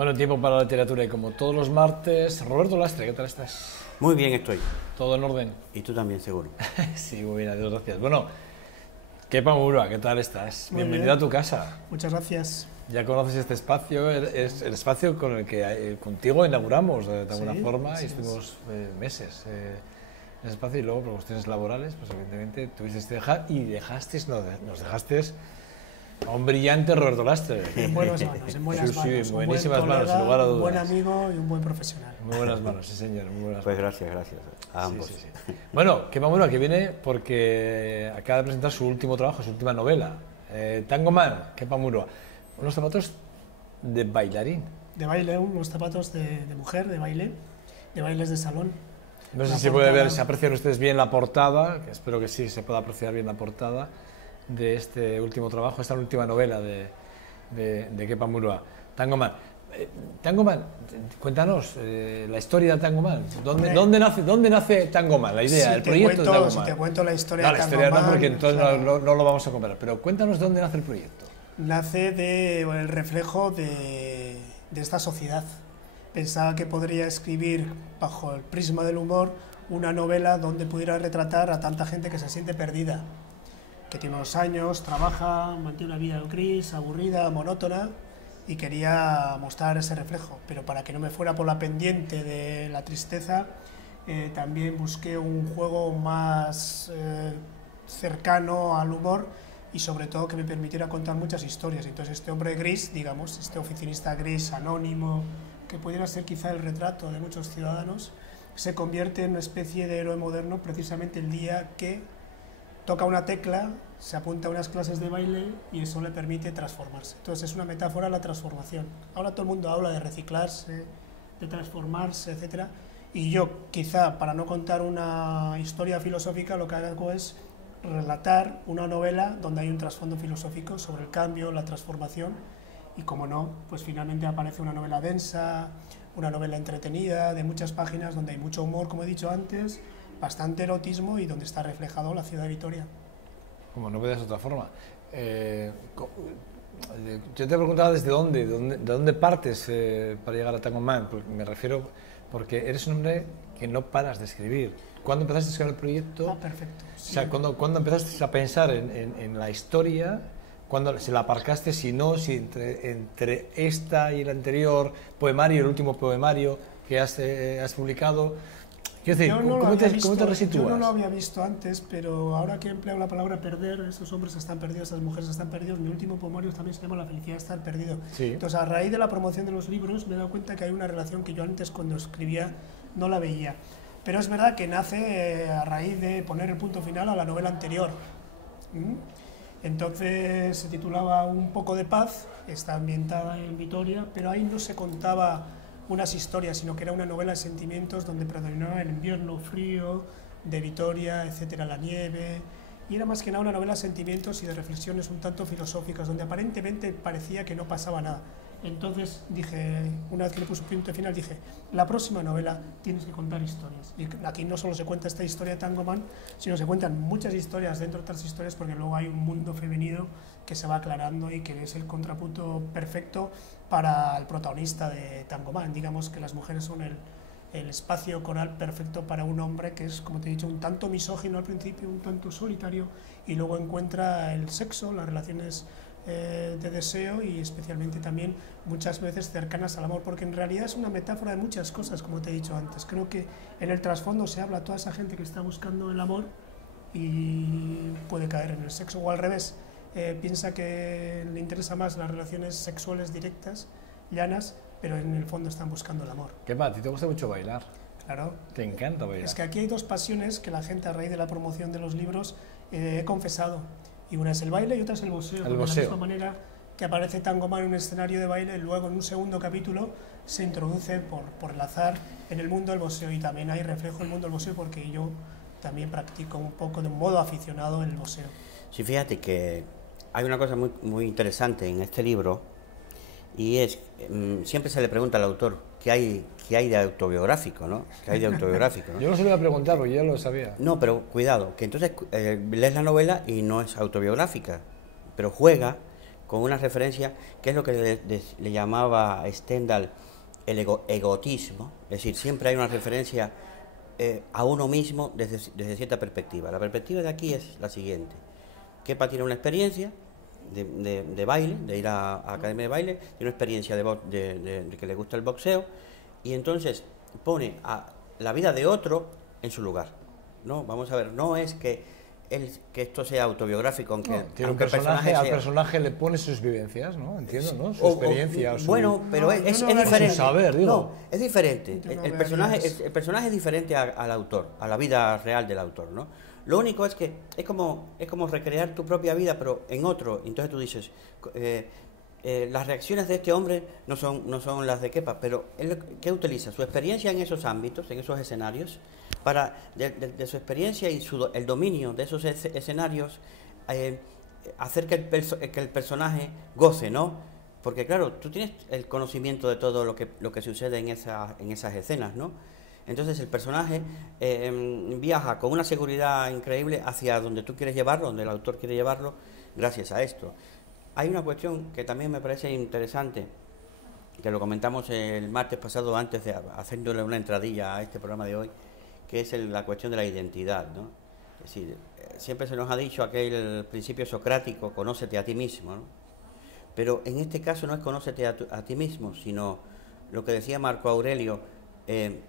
Bueno, tiempo para la literatura y como todos los martes, Roberto Lastre, ¿qué tal estás? Muy bien estoy. ¿Todo en orden? Y tú también, seguro. Sí, muy bien, adiós, gracias. Bueno, Kepa Murua, ¿qué tal estás? Muy Bienvenido bien. a tu casa. Muchas gracias. Ya conoces este espacio, es el espacio con el que contigo inauguramos de alguna Sí, forma y así estuvimos meses en ese espacio y luego por cuestiones laborales, pues evidentemente tuviste que dejar y nos dejaste a un brillante Roberto Lastre. En buenas manos, en buenas Sí, manos. sí, Un buenísimas buen manos, colega, sin lugar a un buen dudas. amigo y un buen profesional. Muy buenas manos, sí señor, muy buenas Pues manos. gracias a ambos. Sí, sí, sí. Bueno, Kepa Murua que viene porque acaba de presentar su último trabajo, su última novela, Tango Man, Kepa Murua. Unos zapatos de bailarín. De baile, unos zapatos de mujer, de bailes de salón. No sé La si se puede portada- ver, si aprecian ustedes bien la portada, que espero que sí se pueda apreciar bien la portada de este último trabajo, esta última novela de Kepa Murua, Tango Man. Tango Man, cuéntanos la historia de Tango Man. Hombre. ¿Dónde nace Tango Man? La idea, el proyecto de Tango Man. Si te cuento la historia No, de la Tango historia no, Man, porque entonces claro, no lo vamos a comparar. Pero cuéntanos de dónde nace el proyecto. nace del reflejo de esta sociedad. Pensaba que podría escribir, bajo el prisma del humor, una novela donde pudiera retratar a tanta gente que se siente perdida, que tiene unos años, trabaja, mantiene una vida gris, aburrida, monótona, y quería mostrar ese reflejo. Pero para que no me fuera por la pendiente de la tristeza, también busqué un juego más cercano al humor y sobre todo que me permitiera contar muchas historias. Entonces este hombre gris, digamos, este oficinista gris, anónimo, que pudiera ser quizá el retrato de muchos ciudadanos, se convierte en una especie de héroe moderno precisamente el día que toca una tecla, se apunta a unas clases de baile y eso le permite transformarse. Entonces es una metáfora a la transformación. Ahora todo el mundo habla de reciclarse, de transformarse, etc. Y yo, quizá para no contar una historia filosófica, lo que hago es relatar una novela donde hay un trasfondo filosófico sobre el cambio, la transformación, y como no, pues finalmente aparece una novela densa, una novela entretenida, de muchas páginas, donde hay mucho humor, como he dicho antes, bastante erotismo y donde está reflejado la ciudad de Vitoria. Como no puede ser de otra forma. Yo te preguntaba de dónde partes para llegar a Tango Man. Me refiero porque eres un hombre que no paras de escribir. ¿Cuándo empezaste a escribir el proyecto? Ah, perfecto. Sí. O sea, ¿cuándo empezaste a pensar en la historia? ¿Cuándo se la aparcaste? Si no, si entre esta y el anterior poemario, el último poemario que has publicado. Quiero decir, Yo no lo ¿cómo había te visto, resitúas? yo no lo había visto antes, pero ahora que empleo la palabra perder, esos hombres están perdidos, esas mujeres están perdidos, mi último poemario también se llama La felicidad de estar perdido. Sí. Entonces, a raíz de la promoción de los libros, me he dado cuenta que hay una relación que yo antes, cuando escribía, no la veía. Pero es verdad que nace a raíz de poner el punto final a la novela anterior. Entonces, se titulaba Un poco de paz, está ambientada en Vitoria, pero ahí no se contaba unas historias, sino que era una novela de sentimientos donde predominaba el invierno frío de Vitoria, etcétera, la nieve, y era más que nada una novela de sentimientos y de reflexiones un tanto filosóficas, donde aparentemente parecía que no pasaba nada. Entonces dije, una vez que le puse un punto final, dije, la próxima novela tienes que contar historias. Y aquí no solo se cuenta esta historia de Tango Man, sino se cuentan muchas historias dentro de otras historias, porque luego hay un mundo femenino que se va aclarando y que es el contrapunto perfecto para el protagonista de Tango Man. Digamos que las mujeres son el espacio coral perfecto para un hombre que es, como te he dicho, un tanto misógino al principio, un tanto solitario, y luego encuentra el sexo, las relaciones de deseo y especialmente también muchas veces cercanas al amor, porque en realidad es una metáfora de muchas cosas, como te he dicho antes. Creo que en el trasfondo se habla a toda esa gente que está buscando el amor y puede caer en el sexo, o al revés, piensa que le interesa más las relaciones sexuales directas, llanas, pero en el fondo están buscando el amor. ¿Qué más? ¿A ti te gusta mucho bailar? Claro. Te encanta bailar. Es que aquí hay dos pasiones que la gente, a raíz de la promoción de los libros, he confesado. Y una es el baile y otra es el boxeo. El De boxeo. la misma manera que aparece Tango Man en un escenario de baile, luego en un segundo capítulo se introduce por el azar en el mundo del boxeo, y también hay reflejo en el mundo del boxeo porque yo también practico un poco de un modo aficionado el boxeo. Sí, fíjate que hay una cosa muy interesante en este libro, y es, siempre se le pregunta al autor qué hay de autobiográfico, ¿no? ¿Qué hay de autobiográfico, ¿no? Yo no se lo iba a preguntar porque ya lo sabía. No, pero cuidado, que entonces lees la novela y no es autobiográfica, pero juega con una referencia que es lo que le llamaba Stendhal el egotismo, es decir, siempre hay una referencia a uno mismo desde cierta perspectiva. La perspectiva de aquí es la siguiente: Kepa tiene una experiencia de baile, de ir a academia de baile, tiene una experiencia de que le gusta el boxeo, y entonces pone a la vida de otro en su lugar. No, vamos a ver, no es que esto sea autobiográfico, aunque, no, tiene aunque un personaje, al sea, personaje le pone sus vivencias, ¿no? Entiendo, ¿no? Su experiencia, su... Bueno, pero No, es no, diferente. Su saber, digo. No, es diferente. Yo no El veo personaje es diferente al autor, a la vida real del autor, ¿no? Lo único es que es como recrear tu propia vida, pero en otro. Entonces tú dices, las reacciones de este hombre no son las de Kepa, pero ¿qué utiliza? Su experiencia en esos ámbitos, en esos escenarios, para de su experiencia y el dominio de esos escenarios, hacer que el personaje goce, ¿no? Porque claro, tú tienes el conocimiento de todo lo que sucede en esas escenas, ¿no? Entonces el personaje viaja con una seguridad increíble hacia donde tú quieres llevarlo, donde el autor quiere llevarlo, gracias a esto. Hay una cuestión que también me parece interesante, que lo comentamos el martes pasado antes de haciéndole una entradilla a este programa de hoy, que es la cuestión de la identidad, ¿no? Es decir, siempre se nos ha dicho aquel principio socrático, conócete a ti mismo, ¿no? Pero en este caso no es conócete a ti mismo, sino lo que decía Marco Aurelio,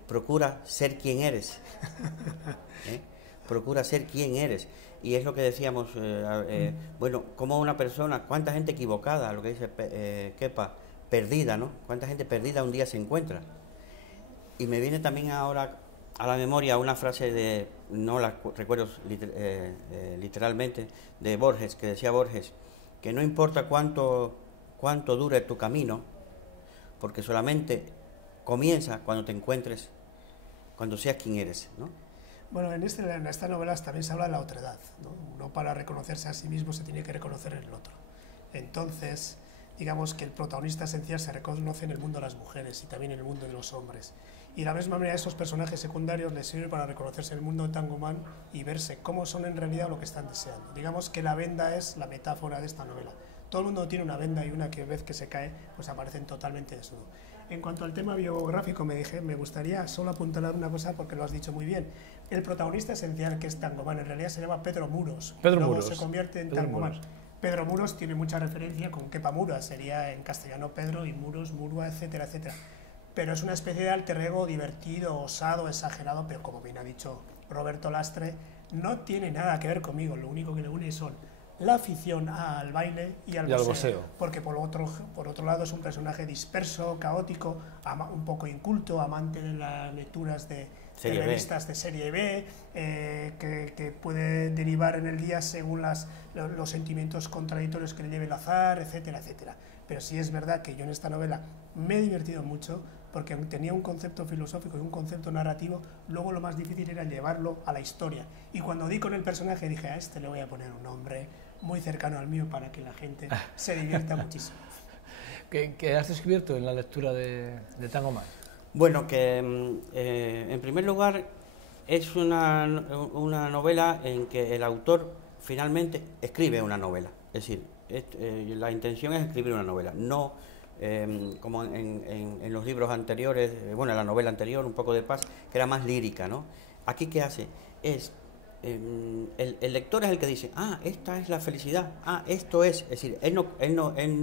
procura ser quien eres. Procura ser quien eres. Y es lo que decíamos, bueno, como una persona, cuánta gente equivocada, lo que dice Kepa, perdida, ¿no? Cuánta gente perdida un día se encuentra. Y me viene también ahora a la memoria una frase no la recuerdo literalmente, de Borges, que decía Borges, que no importa cuánto dure tu camino, porque solamente comienza cuando te encuentres, cuando seas quien eres, ¿no? Bueno, en esta novela también se habla de la otredad, ¿no? Uno, para reconocerse a sí mismo, se tiene que reconocer en el otro. Entonces, digamos que el protagonista esencial se reconoce en el mundo de las mujeres y también en el mundo de los hombres. Y de la misma manera, esos personajes secundarios les sirven para reconocerse en el mundo de Tango Man y verse cómo son en realidad lo que están deseando. Digamos que la venda es la metáfora de esta novela. Todo el mundo tiene una venda y una vez que se cae, pues aparecen totalmente desnudos. En cuanto al tema biográfico, me gustaría solo apuntalar una cosa porque lo has dicho muy bien. El protagonista esencial, que es Tango Man, en realidad se llama Pedro Muros. Luego se convierte en Tango Man. Pedro Muros tiene mucha referencia con Kepa Murua, sería en castellano Pedro y Muros, Murua, etcétera, etcétera. Pero es una especie de alter ego divertido, osado, exagerado, pero como bien ha dicho Roberto Lastre, no tiene nada que ver conmigo. Lo único que le une son la afición al baile y al boxeo, porque por otro lado es un personaje disperso, caótico, un poco inculto, amante de las lecturas de revistas de serie B, que puede derivar en el día según los sentimientos contradictorios que le lleve el azar, etcétera, etcétera. Pero sí es verdad que yo en esta novela me he divertido mucho, porque tenía un concepto filosófico y un concepto narrativo. Luego lo más difícil era llevarlo a la historia, y cuando di con el personaje dije, a este le voy a poner un nombre muy cercano al mío para que la gente se divierta muchísimo. ¿Qué has descubierto en la lectura de Tango Man? Bueno, que en primer lugar es una novela en que el autor finalmente escribe una novela. Es decir, la intención es escribir una novela, no como en los libros anteriores, bueno, en la novela anterior, Un poco de paz, que era más lírica, ¿no? Aquí, ¿qué hace? El lector es el que dice, esta es la felicidad, esto es decir, él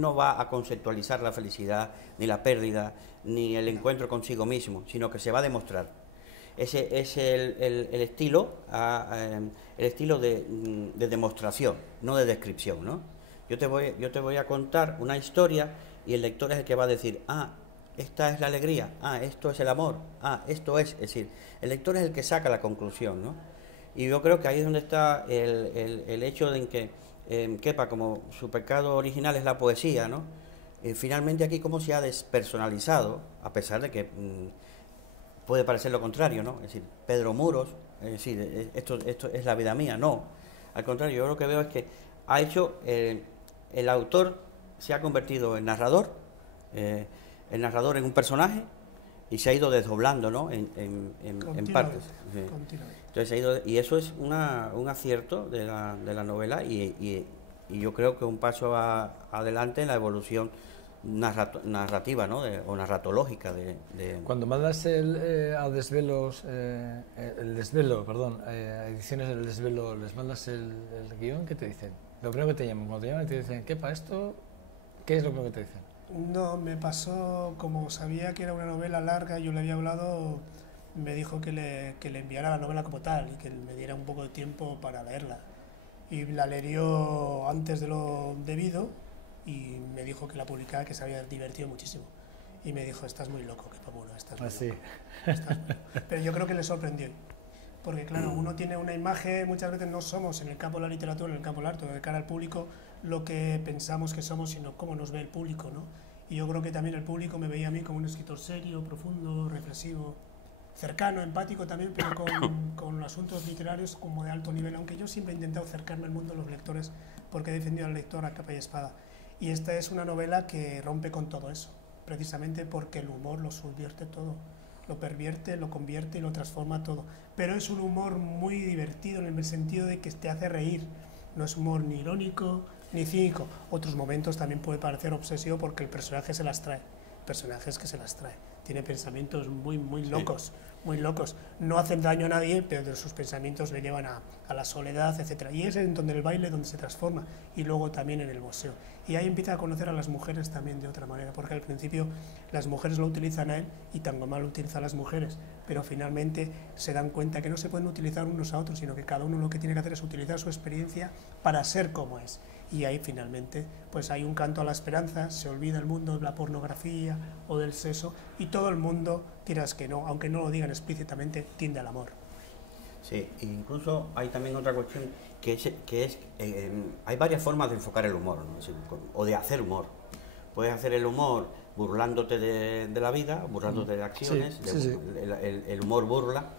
no va a conceptualizar la felicidad, ni la pérdida, ni el encuentro consigo mismo, sino que se va a demostrar. Ese es el estilo de demostración, no de descripción, ¿no? Yo te voy a contar una historia y el lector es el que va a decir, esta es la alegría, esto es el amor, esto es decir, el lector es el que saca la conclusión, ¿no? Y yo creo que ahí es donde está el hecho de que Kepa, como su pecado original es la poesía, ¿no? Finalmente aquí cómo se ha despersonalizado, a pesar de que puede parecer lo contrario, ¿no? Es decir, Pedro Muros, es decir, esto es la vida mía, no. Al contrario, yo lo que veo es que ha hecho, el autor se ha convertido en narrador, el narrador en un personaje, y se ha ido desdoblando, ¿no? en partes. Continuamente. Entonces y eso es un acierto de la novela, y y yo creo que un paso adelante en la evolución narrativa, ¿no? O narratológica Cuando mandas a Desvelos, el Desvelo, perdón, a Ediciones del Desvelo, les mandas el guión, ¿qué te dicen? Lo primero que te llaman, cuando te llaman y te dicen, ¿qué para esto? ¿Qué es lo primero que te dicen? No, me pasó, como sabía que era una novela larga, yo le había hablado, me dijo que le enviara la novela como tal y que me diera un poco de tiempo para leerla. Y la leyó antes de lo debido y me dijo que la publicara, que se había divertido muchísimo. Y me dijo, estás muy loco, que Pamuro, estás muy loco. Estás muy loco. Pero yo creo que le sorprendió. Porque claro, uno tiene una imagen, muchas veces no somos en el campo de la literatura, en el campo del arte, de cara al público, lo que pensamos que somos, sino cómo nos ve el público, ¿no? Y yo creo que también el público me veía a mí como un escritor serio, profundo, reflexivo, cercano, empático también, pero con asuntos literarios como de alto nivel, aunque yo siempre he intentado acercarme al mundo de los lectores porque he defendido al lector a capa y espada. Y esta es una novela que rompe con todo eso, precisamente porque el humor lo subvierte todo, lo pervierte, lo convierte y lo transforma todo. Pero es un humor muy divertido en el sentido de que te hace reír, no es humor ni irónico ni cínico. Otros momentos también puede parecer obsesivo porque el personaje se las trae, el personaje es que se las trae, tiene pensamientos muy locos. Sí. Muy locos, no hacen daño a nadie, pero sus pensamientos le llevan a la soledad, etc. Y es en donde el baile donde se transforma, y luego también en el boxeo. Y ahí empieza a conocer a las mujeres también de otra manera, porque al principio las mujeres lo utilizan a él y Tangomán lo utiliza a las mujeres, pero finalmente se dan cuenta que no se pueden utilizar unos a otros, sino que cada uno lo que tiene que hacer es utilizar su experiencia para ser como es. Y ahí finalmente pues hay un canto a la esperanza, se olvida el mundo de la pornografía o del sexo y todo el mundo, quieras que no, aunque no lo digan explícitamente, tiende al amor. Sí, incluso hay también otra cuestión hay varias formas de enfocar el humor, ¿no? O de hacer humor. Puedes hacer el humor burlándote de la vida, burlándote de acciones, sí. El humor burla,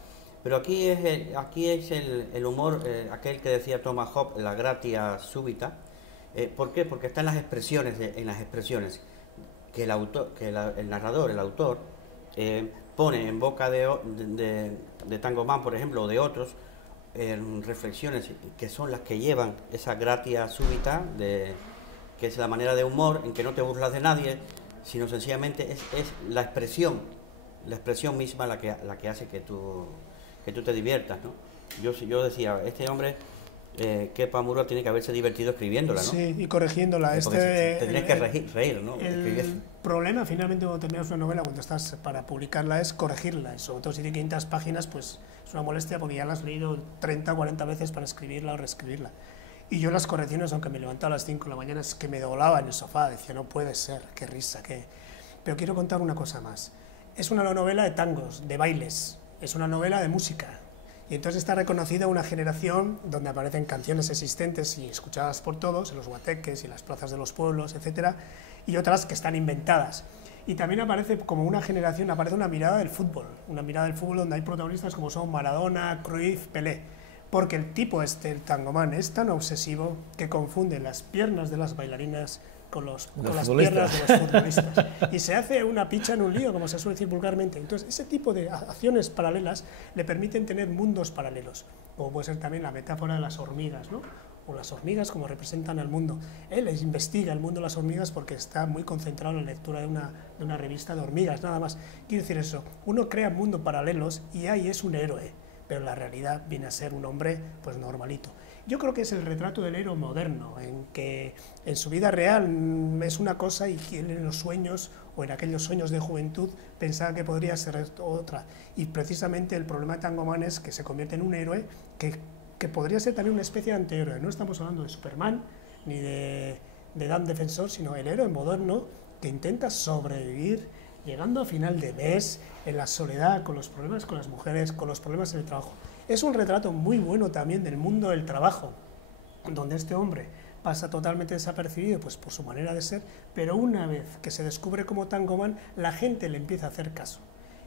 pero aquí es el humor, aquel que decía Thomas Hobbes, la gratia súbita. ¿Por qué? Porque está en las expresiones, que el autor, el narrador, el autor, pone en boca de Tangomán, por ejemplo, o de otros, reflexiones que son las que llevan esa gratia súbita, que es la manera de humor en que no te burlas de nadie, sino sencillamente es la expresión misma la que hace que tú te diviertas, ¿no? Yo decía, este hombre... Kepa Muro tiene que haberse divertido escribiéndola, ¿no? Sí, y corrigiéndola. Tendrías que reír, ¿no? El problema, finalmente, cuando terminas una novela, cuando estás para publicarla, es corregirla. Y sobre todo si tiene 500 páginas, pues es una molestia porque ya la has leído 30 o 40 veces para escribirla o reescribirla. Y yo las correcciones, aunque me levantaba a las 5 de la mañana, es que me doblaba en el sofá. Decía, no puede ser, qué risa, qué... Pero quiero contar una cosa más. Es una novela de tangos, de bailes. Es una novela de música. Y entonces está reconocida una generación donde aparecen canciones existentes y escuchadas por todos, en los guateques y las plazas de los pueblos, etcétera, y otras que están inventadas. Y también aparece como una generación, aparece una mirada del fútbol donde hay protagonistas como son Maradona, Cruyff, Pelé, porque el tipo el Tangomán, es tan obsesivo que confunde las piernas de las bailarinas con las piernas de los futbolistas. Y se hace una picha en un lío, como se suele decir vulgarmente. Entonces, ese tipo de acciones paralelas le permiten tener mundos paralelos. Como puede ser también la metáfora de las hormigas, ¿no? O las hormigas como representan al mundo. Él investiga el mundo de las hormigas porque está muy concentrado en la lectura de una revista de hormigas, nada más. Quiero decir eso, uno crea mundos paralelos y ahí es un héroe, pero la realidad viene a ser un hombre pues normalito. Yo creo que es el retrato del héroe moderno, en que en su vida real es una cosa y en los sueños o en aquellos sueños de juventud pensaba que podría ser otra. Y precisamente el problema de Tangomán es que se convierte en un héroe que podría ser también una especie de antihéroe. No estamos hablando de Superman ni de Dan Defensor, sino el héroe moderno que intenta sobrevivir llegando a final de mes en la soledad, con los problemas con las mujeres, con los problemas en el trabajo. Es un retrato muy bueno también del mundo del trabajo, donde este hombre pasa totalmente desapercibido pues, por su manera de ser, pero una vez que se descubre como Tangomán, la gente le empieza a hacer caso.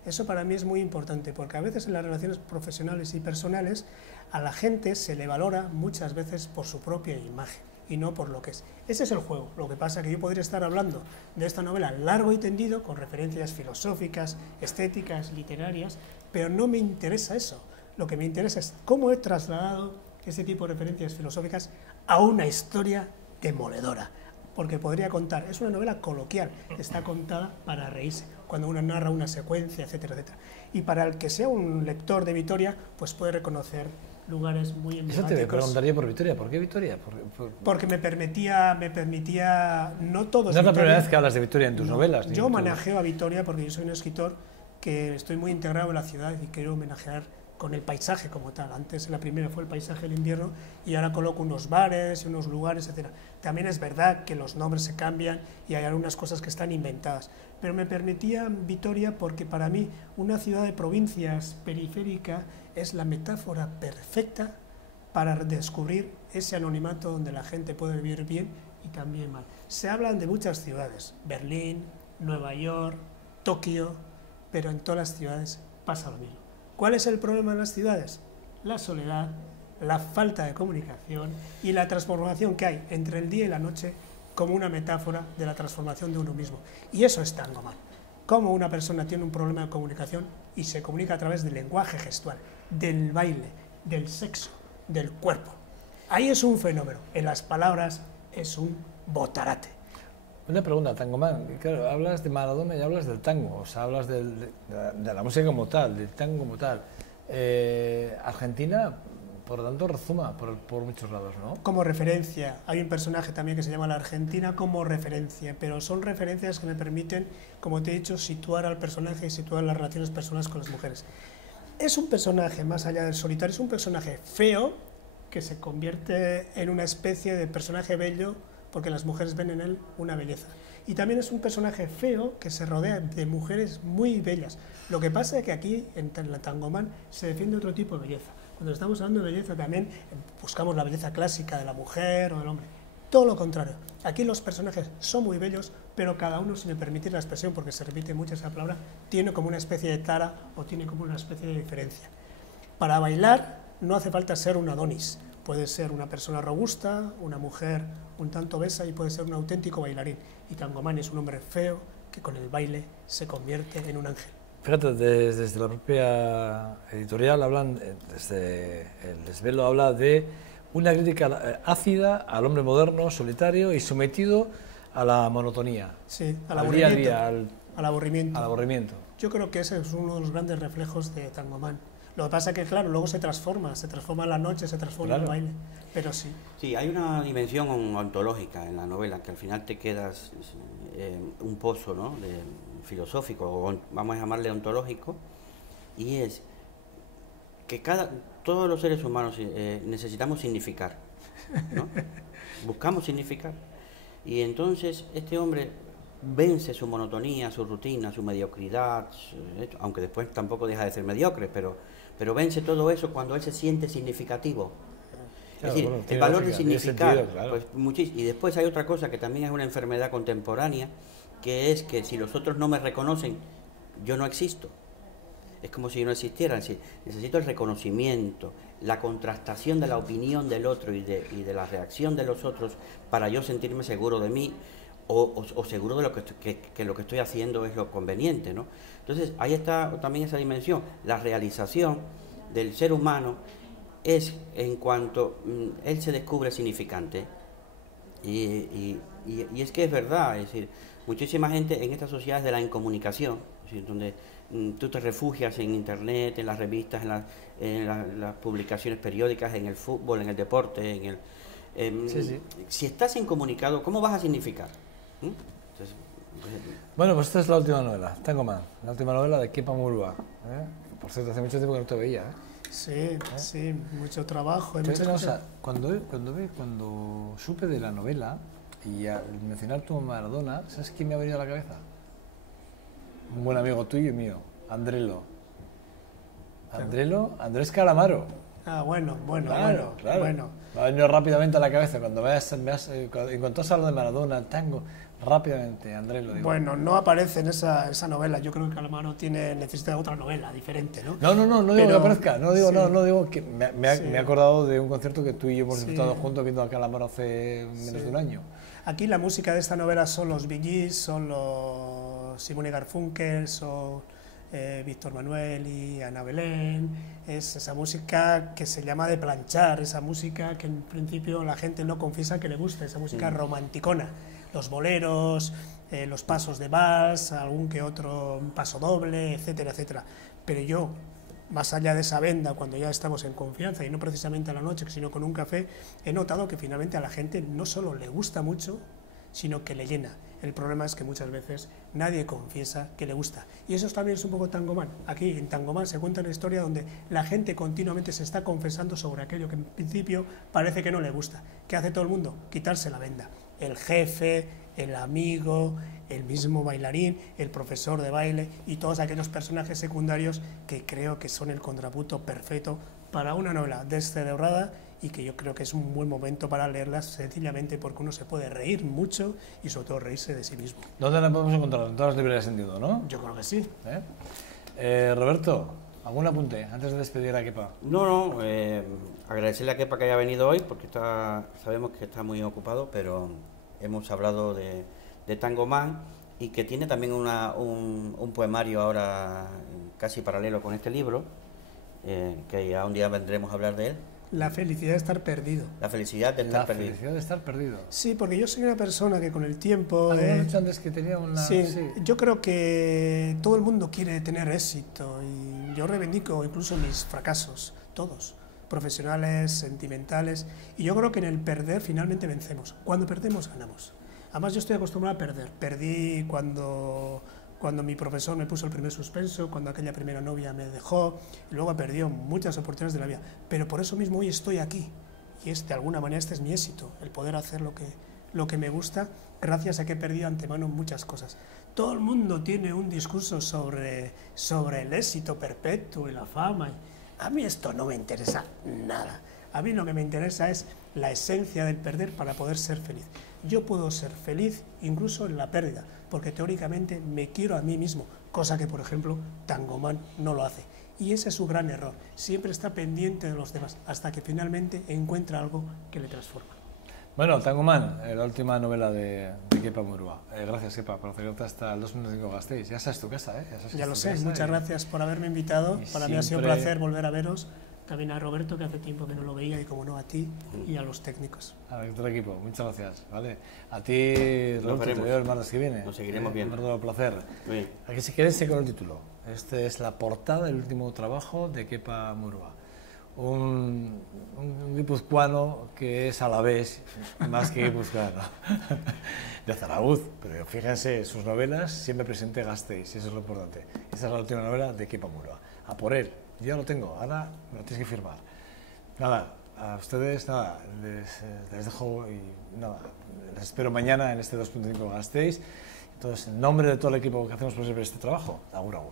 Eso para mí es muy importante, porque a veces en las relaciones profesionales y personales a la gente se le valora muchas veces por su propia imagen y no por lo que es. Ese es el juego. Lo que pasa es que yo podría estar hablando de esta novela largo y tendido, con referencias filosóficas, estéticas, literarias, pero no me interesa eso. Lo que me interesa es cómo he trasladado ese tipo de referencias filosóficas a una historia demoledora, porque podría contar, es una novela coloquial, está contada para reírse, cuando uno narra una secuencia, etcétera, etcétera. Y para el que sea un lector de Vitoria, pues puede reconocer lugares muy emblemáticos. Eso te preguntaría por Vitoria. ¿Por qué Vitoria? Porque me permitía, no todo es No es la Vitoria. primera vez que hablas de Vitoria en tus novelas. Yo homenajeo a Vitoria porque yo soy un escritor que estoy muy integrado en la ciudad y quiero homenajear con el paisaje como tal. Antes la primera fue el paisaje del invierno y ahora coloco unos bares y unos lugares, etc. También es verdad que los nombres se cambian y hay algunas cosas que están inventadas, pero me permitía Vitoria porque para mí una ciudad de provincias periférica es la metáfora perfecta para descubrir ese anonimato donde la gente puede vivir bien y también mal. Se hablan de muchas ciudades, Berlín, Nueva York, Tokio, pero en todas las ciudades pasa lo mismo. ¿Cuál es el problema en las ciudades? La soledad, la falta de comunicación y la transformación que hay entre el día y la noche como una metáfora de la transformación de uno mismo. Y eso es Tango Man. Cómo una persona tiene un problema de comunicación y se comunica a través del lenguaje gestual, del baile, del sexo, del cuerpo. Ahí es un fenómeno. En las palabras es un botarate. Una pregunta, Tango Man. Claro, hablas de Maradona y hablas del tango, o sea, hablas de la música como tal, del tango como tal. Argentina, por lo tanto, rezuma por muchos lados, ¿no? Como referencia. Hay un personaje también que se llama La Argentina como referencia, pero son referencias que me permiten, como te he dicho, situar al personaje y situar las relaciones personales con las mujeres. Es un personaje, más allá del solitario, es un personaje feo que se convierte en una especie de personaje bello porque las mujeres ven en él una belleza. Y también es un personaje feo que se rodea de mujeres muy bellas. Lo que pasa es que aquí, en la Tango Man, se defiende otro tipo de belleza. Cuando estamos hablando de belleza también buscamos la belleza clásica de la mujer o del hombre. Todo lo contrario. Aquí los personajes son muy bellos, pero cada uno, si me permitís la expresión, porque se repite mucho esa palabra, tiene como una especie de tara o tiene como una especie de diferencia. Para bailar no hace falta ser un Adonis. Puede ser una persona robusta, una mujer un tanto obesa y puede ser un auténtico bailarín. Y Tango Man es un hombre feo que con el baile se convierte en un ángel. Fíjate, desde la propia editorial hablan, desde el Desvelo habla de una crítica ácida al hombre moderno, solitario y sometido a la monotonía. Sí, al aburrimiento. Día a día, al aburrimiento. Al aburrimiento. Yo creo que ese es uno de los grandes reflejos de Tango Man. Lo que pasa es que, claro, luego se transforma en la noche, se transforma en el baile, pero sí. Sí, hay una dimensión ontológica en la novela, que al final te quedas un pozo, ¿no?, filosófico, o vamos a llamarle ontológico, y es que todos los seres humanos necesitamos significar, ¿no? Buscamos significar. Y entonces este hombre vence su monotonía, su rutina, su mediocridad, aunque después tampoco deja de ser mediocre, pero vence todo eso cuando él se siente significativo. Claro, es decir, bueno, el valor de significar. Sentido, claro. Pues, y después hay otra cosa que también es una enfermedad contemporánea, que es que si los otros no me reconocen, yo no existo. Es como si yo no existiera. Es decir, necesito el reconocimiento, la contrastación de la opinión del otro y de la reacción de los otros para yo sentirme seguro de mí o seguro de que lo que estoy haciendo es lo conveniente, ¿no? Entonces, ahí está también esa dimensión. La realización del ser humano es en cuanto él se descubre significante. Y es que es verdad, es decir, muchísima gente en estas sociedades de la incomunicación, es decir, donde tú te refugias en internet, en las revistas, en las publicaciones periódicas, en el fútbol, en el deporte, sí. Si estás incomunicado, ¿cómo vas a significar? Entonces, bueno, pues esta es la última novela, Tango Man, la última novela de Kepa Murua. Por cierto, hace mucho tiempo que no te veía. Sí, sí, mucho trabajo. Cuando supe de la novela y al mencionar tu Maradona, ¿sabes quién me ha venido a la cabeza? Un buen amigo tuyo y mío, Andrelo. Andrés Calamaro. Bueno. Me ha venido rápidamente a la cabeza cuando en cuanto has hablado de Maradona, el tango, rápidamente, Andrés. Bueno, no aparece en esa novela. Yo creo que Calamaro necesita otra novela diferente, ¿no? No digo que aparezca. No digo que me he acordado de un concierto que tú y yo hemos disfrutado juntos viendo a Calamaro hace menos de un año. Aquí la música de esta novela son los Bee Gees, son los Simone Garfunkel, son Víctor Manuel y Ana Belén, es esa música que se llama de planchar, esa música que en principio la gente no confiesa que le gusta, esa música romanticona, los boleros, los pasos de vals, algún que otro paso doble, etcétera, etcétera. Pero yo, más allá de esa venda, cuando ya estamos en confianza y no precisamente a la noche, sino con un café, he notado que finalmente a la gente no solo le gusta mucho, sino que le llena. El problema es que muchas veces nadie confiesa que le gusta. Y eso también es un poco Tangoman. Aquí en Tangoman se cuenta una historia donde la gente continuamente se está confesando sobre aquello que en principio parece que no le gusta. ¿Qué hace todo el mundo? Quitarse la venda. El jefe, el amigo, el mismo bailarín, el profesor de baile y todos aquellos personajes secundarios que creo que son el contrapunto perfecto para una novela descerebrada y que yo creo que es un buen momento para leerlas sencillamente porque uno se puede reír mucho y sobre todo reírse de sí mismo. ¿Dónde la podemos encontrar? En todas las librerías, entiendo, ¿no? Yo creo que sí. Roberto, ¿algún apunte antes de despedir a Kepa? No, agradecerle a Kepa que haya venido hoy porque sabemos que está muy ocupado, pero hemos hablado de Tangoman y que tiene también un poemario ahora casi paralelo con este libro, que ya un día vendremos a hablar de él. La felicidad de estar perdido. La felicidad de estar perdido. La felicidad de estar perdido. Sí, porque yo soy una persona que con el tiempo... Has dicho antes que tenía una... Sí, yo creo que todo el mundo quiere tener éxito y yo reivindico incluso mis fracasos, todos, profesionales, sentimentales, y yo creo que en el perder finalmente vencemos. Cuando perdemos, ganamos. Además yo estoy acostumbrado a perder. Perdí cuando mi profesor me puso el primer suspenso, cuando aquella primera novia me dejó, y luego he perdido muchas oportunidades de la vida. Pero por eso mismo hoy estoy aquí. Y de alguna manera este es mi éxito, el poder hacer lo que me gusta, gracias a que he perdido antemano muchas cosas. Todo el mundo tiene un discurso sobre el éxito perpetuo y la fama. A mí esto no me interesa nada. A mí lo que me interesa es la esencia del perder para poder ser feliz. Yo puedo ser feliz incluso en la pérdida, porque teóricamente me quiero a mí mismo, cosa que, por ejemplo, Tangoman no lo hace. Y ese es su gran error. Siempre está pendiente de los demás, hasta que finalmente encuentra algo que le transforma. Bueno, Tangoman, la última novela de Kepa Murua. Gracias, Kepa, por acercarte hasta el 2005 Gasteiz. Ya sabes tu casa, ¿eh? Ya lo sé, muchas gracias por haberme invitado. Para mí ha sido un placer volver a veros. También a Roberto, que hace tiempo que no lo veía, y como no a ti y a los técnicos. A todo el equipo, muchas gracias. ¿Vale? A ti, Roberto, te veo el martes que viene. Nos seguiremos viendo. Un verdadero placer. Sí. Aquí si queréis con el título. Este es la portada del último trabajo de Kepa Murua. Un guipuzcoano que es alavés, más que guipuzcoano, de Zarauz. Pero fíjense, sus novelas siempre presente Gasteiz, eso es lo importante. Esta es la última novela de Kepa Murua. A por él. Yo lo tengo, ahora me lo tienes que firmar. Nada, a ustedes, nada, les dejo y nada, les espero mañana en este 2.5 Gasteiz. Entonces, en nombre de todo el equipo que hacemos posible este trabajo, agur, agur.